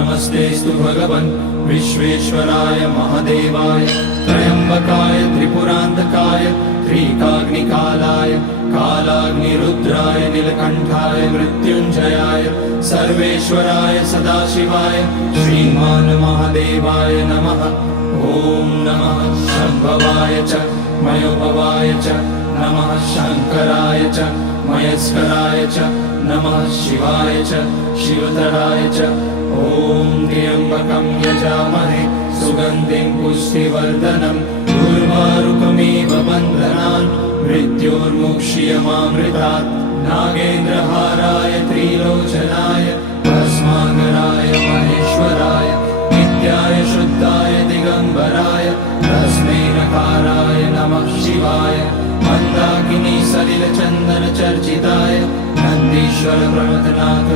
नमस्तेस्तु भगवन् विश्वेश्वराय महादेवाय त्र्यम्बकाय त्रिपुरान्तकाय त्रिकाग्निकालाय कालाग्निरुद्राय नीलकण्ठाय मृत्युञ्जयाय सर्वेश्वराय सदाशिवाय श्रीमान् महादेवाय नमः। ॐ नमः शम्भवाय च मयोभवाय च नमः शङ्कराय च मयस्कराय च नमः शिवाय च शिवतराय च। ॐ त्र्यम्बकं यजामहे सुगन्धिं पुष्टिवर्धनम् उर्वारुकमिव बन्धनान् मृत्योर्मुक्ष्यमामृतात्। नागेन्द्रहाराय त्रिलोचनाय भस्माकराय महेश्वराय नित्याय शुद्धाय दिगम्बराय तस्मै नकाराय नमः शिवाय। मन्दाकिनी सलिलचन्दन चर्चिताय नन्दीश्वर प्रमथनाथ